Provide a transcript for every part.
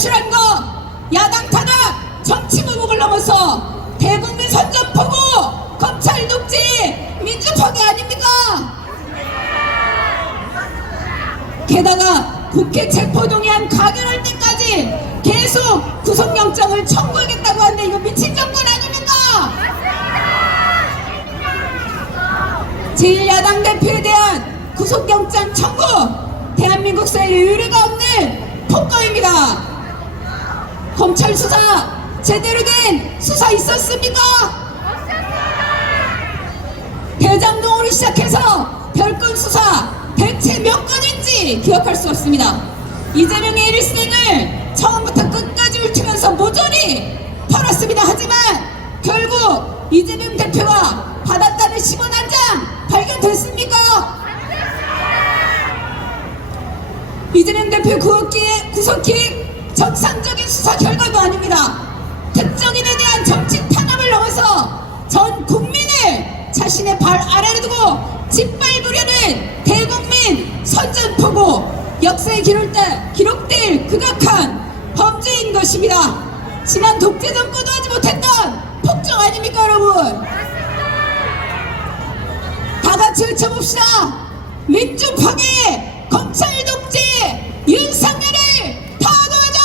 사실한 거 야당 탄압 정치 의혹을 넘어서 대국민 선전포고 검찰 독재 민주 파괴 아닙니까? 게다가 국회 체포동의안 가결할 때까지 계속 구속영장을 청구하겠다고 하는데 이거 미친 정권 아닙니까? 제1야당 대표에 대한 구속영장 청구 대한민국 사회에 의뢰가 없는 폭거입니다. 검찰 수사 제대로 된 수사 있었습니까? 대장동으로 시작해서 별건 수사 대체 몇 건인지 기억할 수 없습니다. 이재명의 일생을 처음부터 끝까지 훑으면서 모조리 털었습니다. 하지만 결국 이재명 대표가 받았다는 10원 한 장 발견됐습니까? 이재명 대표 구속기에 구속기 역사에 기록될, 기록될 극악한 범죄인 것입니다. 지난 독재 정권도 하지 못했던 폭정 아닙니까 여러분? 다 같이 외쳐봅시다. 민주 파괴, 검찰 독재, 윤석열을 파도하자.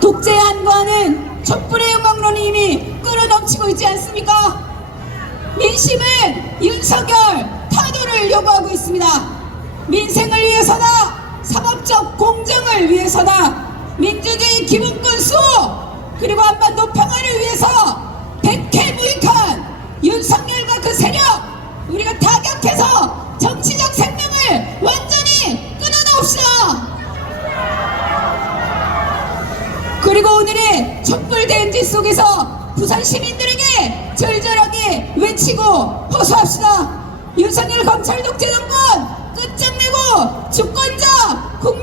독재에 한거하는 촛불의 영광론이 이미 끌어넘치고 있지 않습니까? 민심은 윤석열 타도를 요구하고 있습니다. 민생을 위해서나 사법적 공정을 위해서나 민주주의 기본권 수호 그리고 한반도 평화를 위해서 백해무익한 윤석열과 그 세력 우리가 타격해서 정치적 생명을 완전히 끊어놓읍시다. 그리고 오늘의 촛불 대행진 속에서 부산 시민들에게 절절하게 외치고 호소합시다. 윤석열 검찰 독재 정권 끝장내고 주권자 국민